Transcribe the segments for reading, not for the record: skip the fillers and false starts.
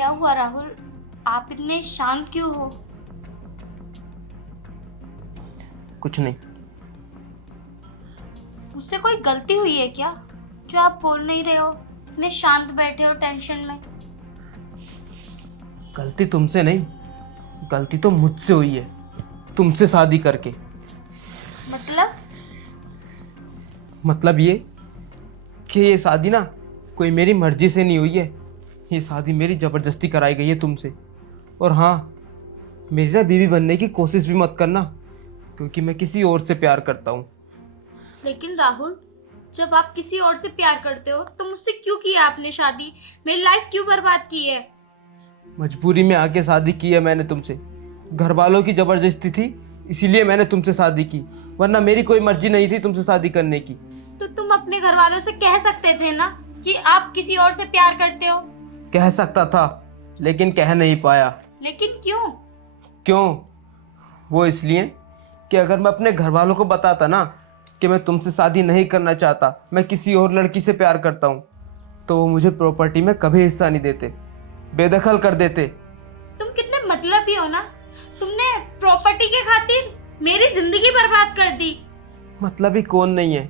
क्या हुआ राहुल? आप इतने शांत क्यों हो? कुछ नहीं। मुझसे कोई गलती हुई है क्या जो आप बोल नहीं रहे हो? इतने शांत बैठे हो टेंशन में। गलती तुमसे नहीं, गलती तो मुझसे हुई है, तुमसे शादी करके। मतलब? मतलब ये कि ये शादी ना कोई मेरी मर्जी से नहीं हुई है। ये शादी मेरी ज़बरदस्ती कराई गई है तुमसे। और हाँ, मेरी ना बीवी बनने की कोशिश भी मत करना, क्योंकि मैं किसी और से प्यार करता हूँ। लेकिन राहुल, जब आप किसी और से प्यार करते हो तो मुझसे क्यों किया आपने शादी? मेरी लाइफ क्यों बर्बाद की है? मजबूरी में आके शादी की है मैंने तुमसे। घर वालों की ज़बरदस्ती थी, इसीलिए मैंने तुमसे शादी की, वरना मेरी कोई मर्जी नहीं थी तुमसे शादी करने की। तो तुम अपने घर वालों से कह सकते थे ना कि आप किसी और से प्यार करते हो। कह सकता था, लेकिन कह नहीं पाया। लेकिन क्यों? क्यों? वो इसलिए कि अगर मैं अपने घर वालों को बताता ना कि मैं तुमसे शादी नहीं करना चाहता, मैं किसी और लड़की से प्यार करता हूँ, तो वो मुझे प्रॉपर्टी में कभी हिस्सा नहीं देते, बेदखल कर देते। तुम कितने मतलबी हो ना। तुमने प्रॉपर्टी के खातिर मेरी जिंदगी बर्बाद कर दी। मतलबी कौन नहीं है?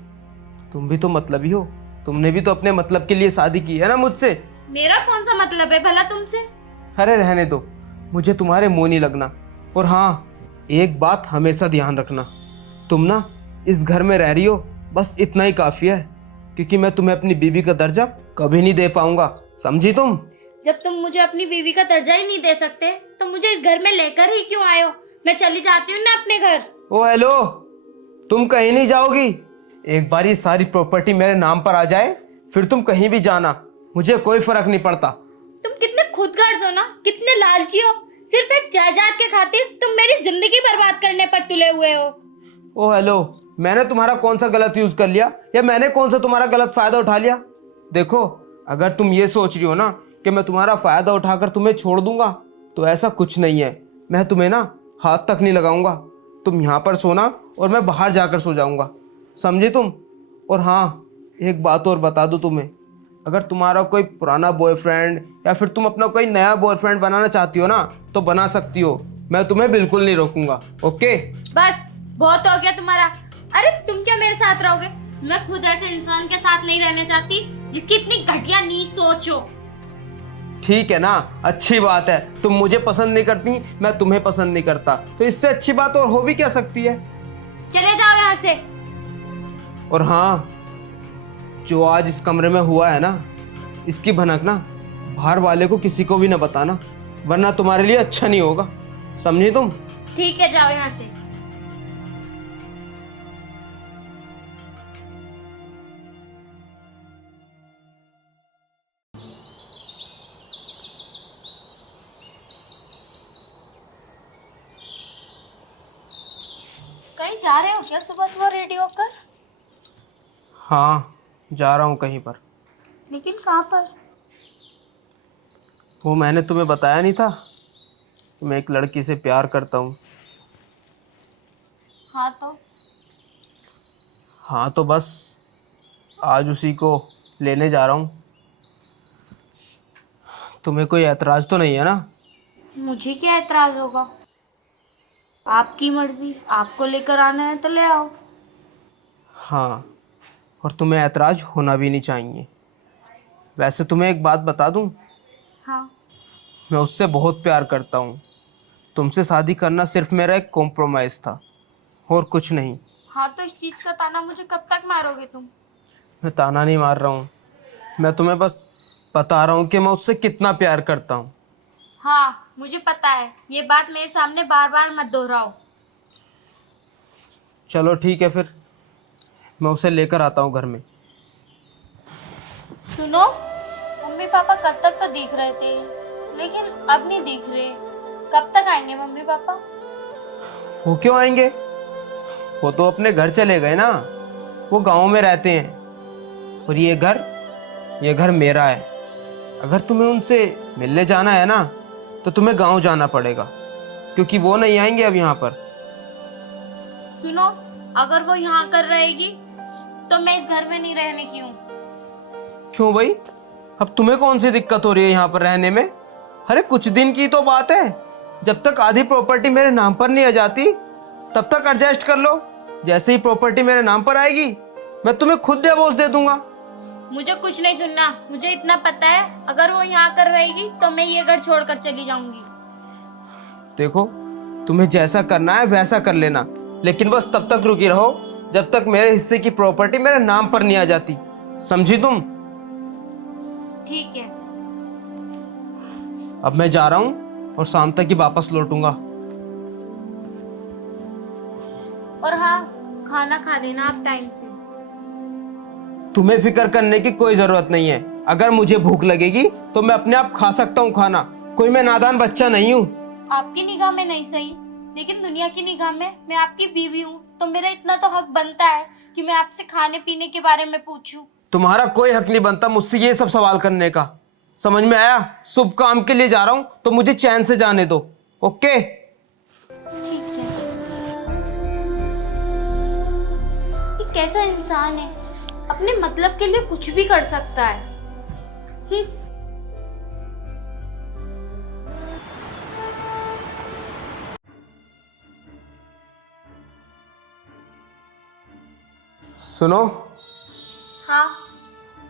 तुम भी तो मतलबी हो। तुमने भी तो अपने मतलब के लिए शादी की है ना मुझसे। मेरा कौन सा मतलब है भला तुमसे? अरे रहने दो, मुझे तुम्हारे मुंह नहीं लगना। और हाँ, एक बात हमेशा ध्यान रखना, तुम ना इस घर में रह रही हो, बस इतना ही काफ़ी है, क्योंकि मैं तुम्हें अपनी बीवी का दर्जा कभी नहीं दे पाऊंगा, समझी तुम? जब तुम मुझे अपनी बीवी का दर्जा ही नहीं दे सकते तो मुझे इस घर में लेकर ही क्यों आए हो? मैं चली जाती हूँ ना अपने घर। ओ हेलो, तुम कहीं नहीं जाओगी। एक बार ये सारी प्रॉपर्टी मेरे नाम पर आ जाए, फिर तुम कहीं भी जाना, मुझे कोई फर्क नहीं पड़ता। तुम कितने खुदगर्ज हो ना, कितने लालची हो। सिर्फ एक जायदाद के खातिर तुम मेरी जिंदगी बर्बाद करने पर तुले हुए हो। ओ हेलो, मैंने तुम्हारा कौन सा गलत यूज कर लिया, या मैंने कौन सा तुम्हारा गलत फायदा उठा लिया? देखो, अगर तुम ये सोच रही हो ना कि मैं तुम्हारा फायदा उठाकर तुम्हें छोड़ दूंगा, तो ऐसा कुछ नहीं है। मैं तुम्हें ना हाथ तक नहीं लगाऊंगा। तुम यहाँ पर सोना और मैं बाहर जाकर सो जाऊंगा, समझे तुम? और हाँ, एक बात और बता दूं तुम्हें, अगर तुम्हारा कोई पुराना बॉयफ्रेंड या फिर तुम अपना कोई नया बॉयफ्रेंड बनाना चाहती हो ना, तो बना सकती हो। मैं तुम्हें बिल्कुल नहीं रोकूंगा, ओके? बस, बहुत हो गया तुम्हारा। अरे तुम क्या मेरे साथ रहोगे? मैं खुद ऐसे इंसान के साथ नहीं रहना चाहती जिसकी इतनी घटिया नीच सोच हो। ठीक है ना, अच्छी बात है। तुम मुझे पसंद नहीं करती, मैं तुम्हें पसंद नहीं करता, तो इससे अच्छी बात और हो भी क्या सकती है? चले जाओ यहाँ से। और हाँ, जो आज इस कमरे में हुआ है ना, इसकी भनक ना बाहर वाले को किसी को भी ना बताना, वरना तुम्हारे लिए अच्छा नहीं होगा, समझी तुम? ठीक है, जाओ यहाँ से। कहीं जा रहे हो क्या सुबह सुबह रेडी होकर? हाँ, जा रहा हूँ कहीं पर। लेकिन कहाँ पर? वो मैंने तुम्हें बताया नहीं था कि मैं एक लड़की से प्यार करता हूँ। हाँ तो? हाँ तो बस आज उसी को लेने जा रहा हूँ। तुम्हें कोई ऐतराज़ तो नहीं है ना? मुझे क्या एतराज होगा? आपकी मर्जी, आपको लेकर आना है तो ले आओ। हाँ, और तुम्हें ऐतराज़ होना भी नहीं चाहिए। वैसे तुम्हें एक बात बता दूँ, हाँ। मैं उससे बहुत प्यार करता हूँ। तुमसे शादी करना सिर्फ मेरा एक कॉम्प्रोमाइज़ था, और कुछ नहीं। हाँ तो इस चीज का ताना मुझे कब तक मारोगे तुम? मैं ताना नहीं मार रहा हूँ, मैं तुम्हें बस बता रहा हूँ कि मैं उससे कितना प्यार करता हूँ। हाँ, मुझे पता है। ये बात मेरे सामने बार बार मत दोहराओ। चलो ठीक है फिर, मैं उसे लेकर आता हूँ घर में। सुनो, मम्मी पापा कल तक तो दिख रहे थे, लेकिन अब नहीं दिख रहे। कब तक आएंगे मम्मी पापा? वो क्यों आएंगे? वो तो अपने घर चले गए ना, वो गांव में रहते हैं। और ये घर मेरा है। अगर तुम्हें उनसे मिलने जाना है ना, तो तुम्हें गांव जाना पड़ेगा, क्योंकि वो नहीं आएंगे अब यहाँ पर। सुनो, अगर वो यहाँ कर रहेगी तो मैं इस घर में नहीं रहने की हूँ। क्यों भाई? अब तुम्हें कौन सी दिक्कत हो रही है यहाँ पर रहने में? अरे कुछ दिन की तो बात है, जब तक आधी प्रॉपर्टी मेरे नाम पर नहीं आ जाती तब तक एडजस्ट कर लो। जैसे ही प्रॉपर्टी मेरे नाम पर आएगी मैं तुम्हें खुद डिवोर्स दे दूंगा। मुझे कुछ नहीं सुनना, मुझे इतना पता है अगर वो यहाँ कर रहेगी तो मैं ये घर छोड़कर चली जाऊंगी। देखो, तुम्हें जैसा करना है वैसा कर लेना, लेकिन बस तब तक रुकी रहो जब तक मेरे हिस्से की प्रॉपर्टी मेरे नाम पर नहीं आ जाती, समझी तुम? ठीक है। अब मैं जा रहा हूँ और शाम तक ही वापस लौटूंगा। और हाँ, खाना खा लेना आप टाइम से। तुम्हें फिक्र करने की कोई जरूरत नहीं है। अगर मुझे भूख लगेगी तो मैं अपने आप खा सकता हूँ खाना, कोई मैं नादान बच्चा नहीं हूँ। आपकी निगाह में नहीं सही, लेकिन दुनिया की निगाह में मैं आपकी बीवी हूँ, तो मेरा इतना तो हक बनता है कि मैं आपसे खाने पीने के बारे में पूछूं। तुम्हारा कोई हक नहीं बनता मुझसे ये सब सवाल करने का, समझ में आया? शुभ काम के लिए जा रहा हूँ तो मुझे चैन से जाने दो। ओके? ठीक है। ये कैसा इंसान है, अपने मतलब के लिए कुछ भी कर सकता है। सुनो, हाँ।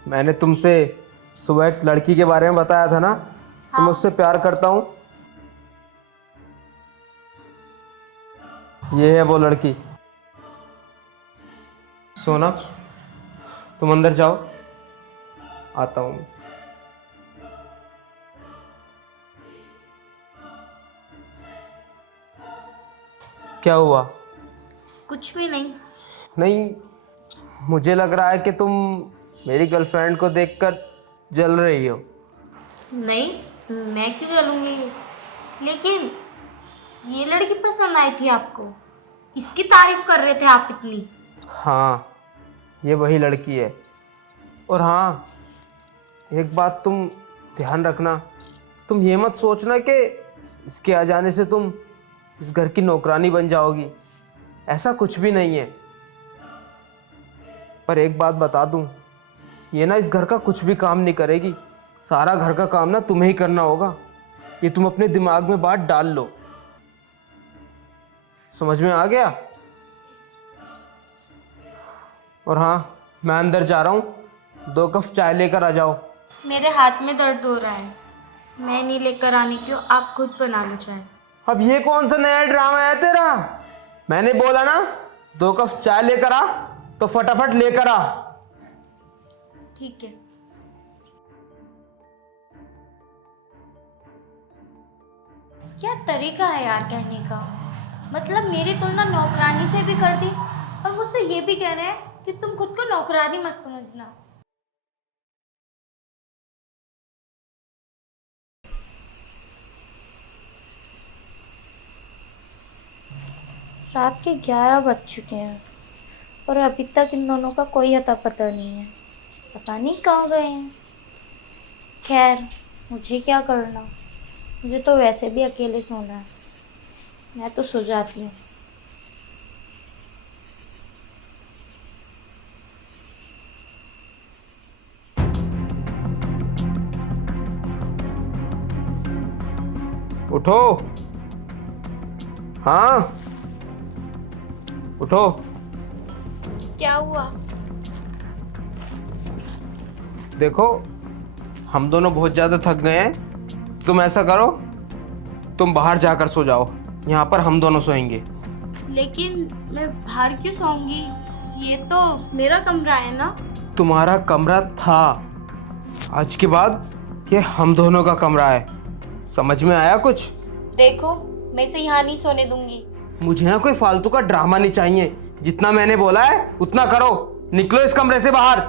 मैंने तुमसे सुबह एक लड़की के बारे में बताया था ना, हाँ। मैं उससे प्यार करता हूँ। ये है वो लड़की। सोना, तुम अंदर जाओ, आता हूँ। क्या हुआ? कुछ भी नहीं। नहीं, मुझे लग रहा है कि तुम मेरी गर्लफ्रेंड को देखकर जल रही हो। नहीं, मैं क्यों जलूंगी? लेकिन ये लड़की पसंद आई थी आपको, इसकी तारीफ कर रहे थे आप इतनी। हाँ, ये वही लड़की है। और हाँ, एक बात तुम ध्यान रखना, तुम ये मत सोचना कि इसके आ जाने से तुम इस घर की नौकरानी बन जाओगी, ऐसा कुछ भी नहीं है। पर एक बात बता दूं, ये ना इस घर का कुछ भी काम नहीं करेगी, सारा घर का काम ना तुम्हें ही करना होगा। ये तुम अपने दिमाग में बात डाल लो, समझ में आ गया? और हाँ, मैं अंदर जा रहा हूँ, 2 कप चाय लेकर आ जाओ। मेरे हाथ में दर्द हो रहा है, मैं नहीं लेकर आने क्यों, आप खुद बना लो चाय। अब ये कौन सा नया ड्रामा है तेरा? मैंने बोला ना 2 कप चाय लेकर आ, तो फटाफट लेकर आ। ठीक है। क्या तरीका है यार कहने का, मतलब मेरी तुलना नौकरानी से भी कर दी और मुझसे ये भी कह रहे हैं कि तुम खुद को नौकरानी मत समझना। रात के 11 बज चुके हैं और अभी तक इन दोनों का कोई अता पता नहीं है, पता नहीं कहाँ गए हैं। खैर, मुझे क्या करना, मुझे तो वैसे भी अकेले सोना है, मैं तो सो जाती हूँ। उठो, हाँ उठो। क्या हुआ? देखो, हम दोनों बहुत ज़्यादा थक गए हैं, तुम ऐसा करो, तुम बाहर जाकर सो जाओ, यहाँ पर हम दोनों सोएंगे। लेकिन मैं बाहर क्यों सोऊंगी, ये तो मेरा कमरा है ना। तुम्हारा कमरा था, आज के बाद ये हम दोनों का कमरा है, समझ में आया कुछ? देखो, मैं इसे यहाँ नहीं सोने दूंगी। मुझे ना कोई फालतू का ड्रामा नहीं चाहिए, जितना मैंने बोला है उतना करो, निकलो इस कमरे से बाहर।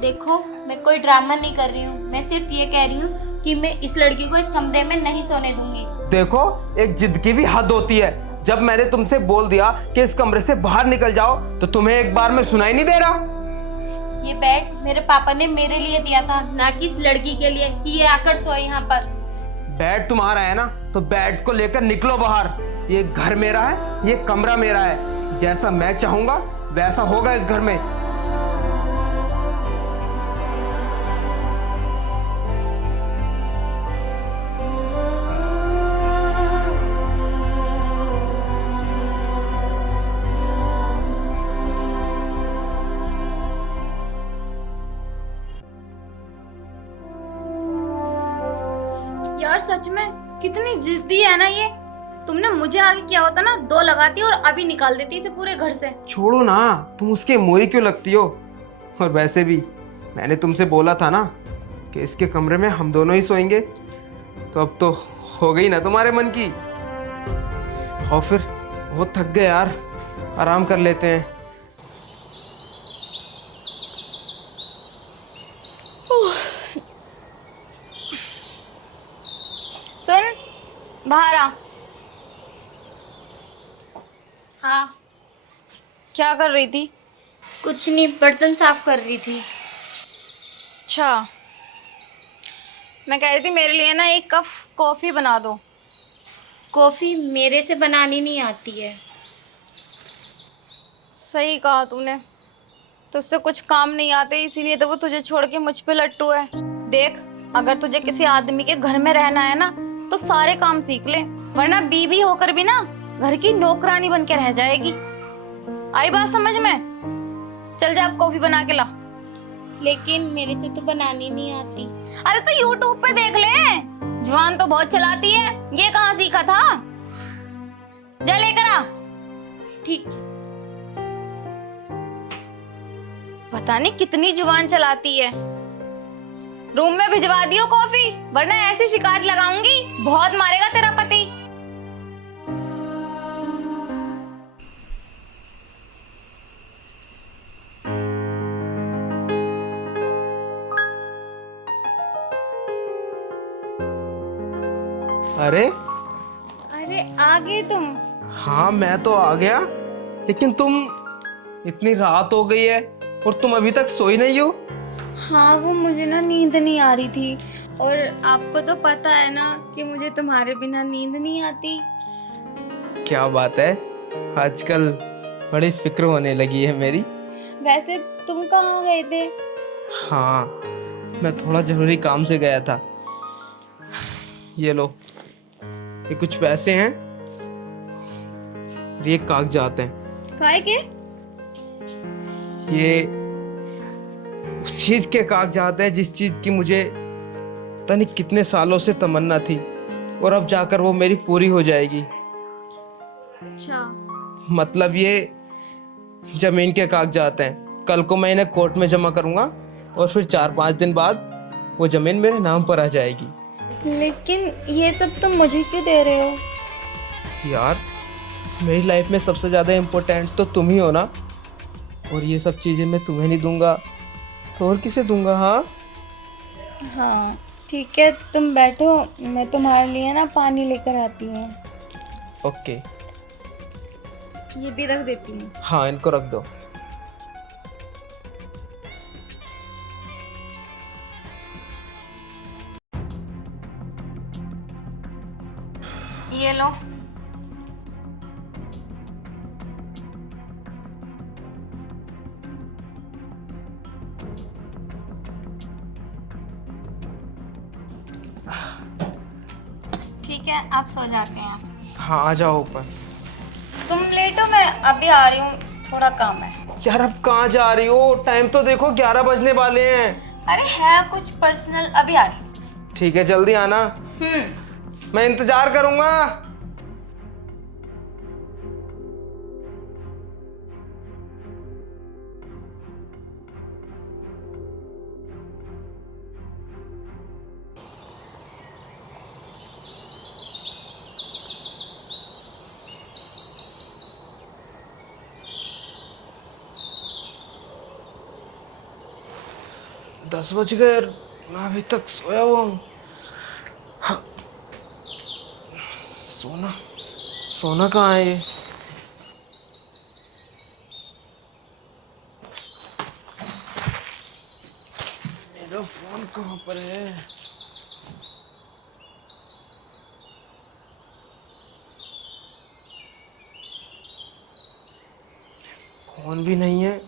देखो, मैं कोई ड्रामा नहीं कर रही हूँ, मैं सिर्फ ये कह रही हूँ कि मैं इस लड़की को इस कमरे में नहीं सोने दूंगी। देखो, एक जिद की भी हद होती है, जब मैंने तुमसे बोल दिया कि इस कमरे से बाहर निकल जाओ तो तुम्हें एक बार में सुनाई नहीं दे रहा? ये बेड मेरे पापा ने मेरे लिए दिया था, ना कि इस लड़की के लिए कि ये आकर सोए यहाँ पर। बेड तुम्हारा है ना, तो बेड को लेकर निकलो बाहर। ये घर मेरा है, ये कमरा मेरा है, जैसा मैं चाहूंगा वैसा होगा इस घर में। यार सच में कितनी जिद्दी है ना ये। तुमने मुझे आगे किया होता ना, दो लगाती और अभी निकाल देती इसे पूरे घर से। छोड़ो ना, तुम उसके मोही क्यों लगती हो। और वैसे भी मैंने तुमसे बोला था ना कि इसके कमरे में हम दोनों ही सोएंगे, तो अब तो हो गई ना तुम्हारे मन की। और फिर बहुत थक गए यार, आराम कर लेते हैं। सुन, बाहर आ। हाँ। क्या कर रही थी? कुछ नहीं, बर्तन साफ कर रही थी। अच्छा, मैं कह रही थी मेरे लिए ना एक कप कॉफी बना दो। कॉफी मेरे से बनानी नहीं आती है। सही कहा तूने, तुझसे कुछ काम नहीं आते, इसीलिए तो वो तुझे छोड़ के मुझ पे लट्टू है। देख, अगर तुझे किसी आदमी के घर में रहना है ना तो सारे काम सीख ले, वरना बीवी होकर भी ना घर की नौकरानी बन के रह जाएगी। आई बात समझ में? चल जा, अब कॉफी बना के ला। लेकिन मेरे से तो बनानी नहीं आती। अरे तो यूट्यूब पे देख ले, जवान तो बहुत चलाती है, ये कहाँ सीखा था? जा लेकर आ। ठीक। पता नहीं कितनी जुबान चलाती है। रूम में भिजवा दियो कॉफी, वरना ऐसी शिकायत लगाऊंगी, बहुत मारेगा तेरा पति। अरे अरे आ गए तुम? हाँ, मैं तो आ गया, लेकिन तुम, इतनी रात हो गई है और तुम अभी तक सोई नहीं हो। हाँ, वो मुझे ना नींद नहीं आ रही थी, और आपको तो पता है ना कि मुझे तुम्हारे बिना नींद नहीं आती। क्या बात है, आजकल बड़ी फिक्र होने लगी है मेरी। वैसे तुम कहाँ गए थे? हाँ, मैं थोड़ा जरूरी काम से गया था। ये लो, ये कुछ पैसे हैं, और ये कागजात हैं। काहे के? ये उस चीज के कागजात हैं जिस चीज की मुझे पता नहीं कितने सालों से तमन्ना थी, और अब जाकर वो मेरी पूरी हो जाएगी। अच्छा। मतलब ये जमीन के कागजात हैं। कल को मैं इन्हें कोर्ट में जमा करूंगा, और फिर 4-5 दिन बाद वो जमीन मेरे नाम पर आ जाएगी। लेकिन ये सब तुम मुझे क्यों दे रहे हो? यार, मेरी लाइफ में सबसे ज़्यादा इम्पोर्टेंट तो तुम ही हो ना, और ये सब चीज़ें मैं तुम्हें नहीं दूंगा तो और किसे दूंगा। हाँ हाँ ठीक है, तुम बैठो, मैं तुम्हारे लिए ना पानी लेकर आती हूँ। ओके। ये भी रख देती हूँ। हाँ, इनको रख दो। ये लो। ठीक है, आप सो जाते हैं। हाँ, आ जाओ ऊपर। तुम लेटो, मैं अभी आ रही हूँ, थोड़ा काम है। यार, अब कहाँ जा रही हो? टाइम तो देखो, 11 बजने वाले हैं। अरे है कुछ पर्सनल, अभी आ रही हूँ। ठीक है, जल्दी आना, मैं इंतजार करूंगा। दस बज गए, मैं अभी तक सोया हुआ हूँ। हाँ, सोना सोना कहाँ है ये? मेरा फोन कहाँ पर है? फोन भी नहीं है।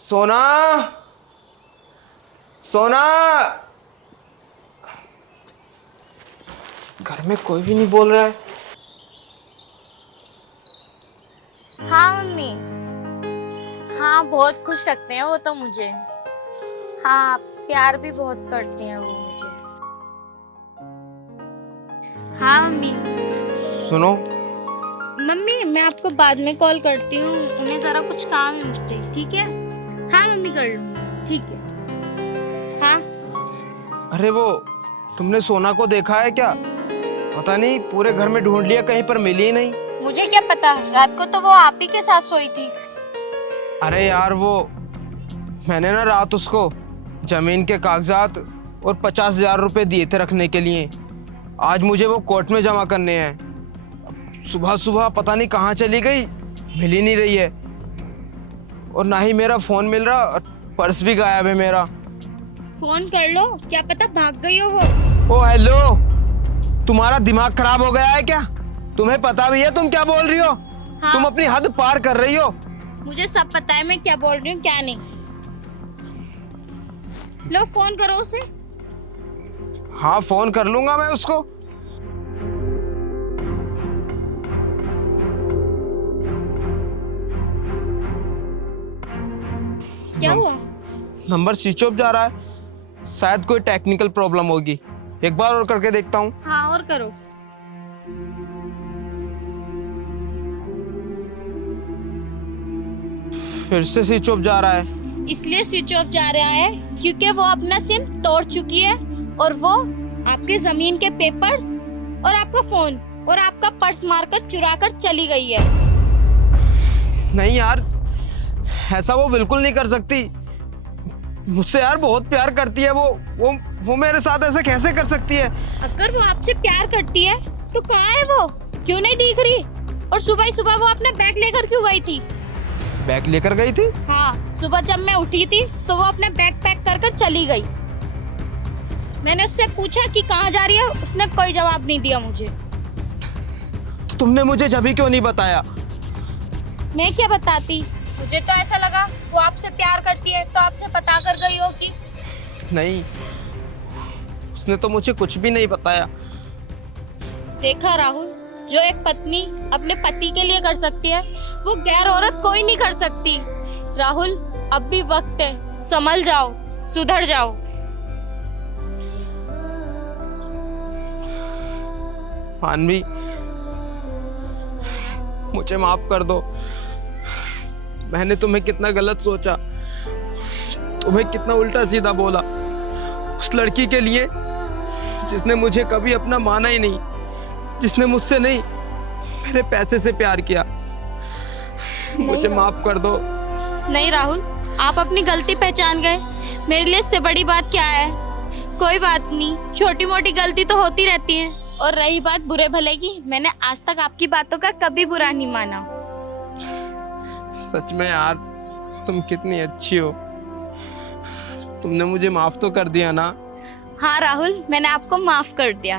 सोना, सोना, घर में कोई भी नहीं बोल रहा है। हाँ मम्मी। हाँ, बहुत खुश रखते हैं वो तो मुझे। हाँ, प्यार भी बहुत करते हैं वो मुझे। हाँ मम्मी। सुनो, मम्मी मैं आपको बाद में कॉल करती हूँ, उन्हें जरा कुछ काम है मुझसे, ठीक है? हाँ मम्मी कर लूँगी, ठीक है। हाँ अरे वो तुमने सोना को देखा है क्या? पता नहीं, पूरे घर में ढूंढ लिया, कहीं पर मिली ही नहीं। मुझे क्या पता, रात को तो वो आप ही के साथ सोई थी। अरे यार, वो मैंने ना रात उसको जमीन के कागजात और 50,000 रुपए दिए थे रखने के लिए। आज मुझे वो कोर्ट में जमा करने हैं। सुबह सुबह पता नहीं कहाँ चली गई, मिल ही नहीं रही है। और ना ही मेरा फोन मिल रहा, और पर्स भी गायब है मेरा। फोन कर लो, क्या पता भाग गई हो वो। ओ हेलो, तुम्हारा दिमाग खराब हो गया है क्या? तुम्हें पता भी है तुम क्या बोल रही हो? हाँ। तुम अपनी हद पार कर रही हो। मुझे सब पता है मैं क्या बोल रही हूँ क्या नहीं। लो फोन करो उसे। हाँ, फोन कर लूंगा मैं उसको। क्या हुआ? नंबर स्विच ऑफ जा रहा है, शायद कोई टेक्निकल प्रॉब्लम होगी। एक बार और करके देखता हूँ। हाँ और करो। फिर से स्विच ऑफ जा रहा है। इसलिए स्विच ऑफ जा रहा है क्योंकि वो अपना सिम तोड़ चुकी है, और वो आपके जमीन के पेपर्स और आपका फोन और आपका पर्स मारकर चुरा कर चली गई है। नहीं यार, ऐसा वो बिल्कुल नहीं कर सकती। मुझसे यार बहुत प्यार करती है वो मेरे साथ ऐसे कैसे कर सकती है? अगर वो आपसे प्यार करती है तो कहाँ है वो? क्यों नहीं दिख रही? और सुबह ही सुबह वो अपना बैग लेकर क्यों गई थी? बैग लेकर गई थी? हाँ, सुबह जब मैं उठी थी तो वो अपना बैग पैक कर कर चली गई। मैंने उससे पूछा कि कहाँ जा रही है, उसने कोई जवाब नहीं दिया मुझे। तो तुमने मुझे जब क्यों नहीं बताया? मैं क्या बताती, मुझे तो ऐसा लगा वो आपसे प्यार करती है तो आपसे पता कर गई होगी। नहीं, उसने तो मुझे कुछ भी नहीं बताया। देखा राहुल, जो एक पत्नी अपने पति के लिए कर सकती है वो गैर औरत कोई नहीं कर सकती। राहुल, अब भी वक्त है, संभल जाओ, सुधर जाओ। मानवी, मुझे माफ कर दो। मैंने तुम्हें कितना गलत सोचा, तुम्हें कितना उल्टा सीधा बोला। उस लड़की के लिए जिसने मुझे कभी अपना माना ही नहीं, जिसने मुझसे नहीं मेरे पैसे से प्यार किया। मुझे माफ कर दो। नहीं राहुल, आप अपनी गलती पहचान गए, मेरे लिए इससे बड़ी बात क्या है। कोई बात नहीं, छोटी मोटी गलती तो होती रहती है। और रही बात बुरे भले की, मैंने आज तक आपकी बातों का कभी बुरा नहीं माना। सच में यार, तुम कितनी अच्छी हो। तुमने मुझे माफ तो कर दिया ना? हाँ राहुल, मैंने आपको माफ कर दिया।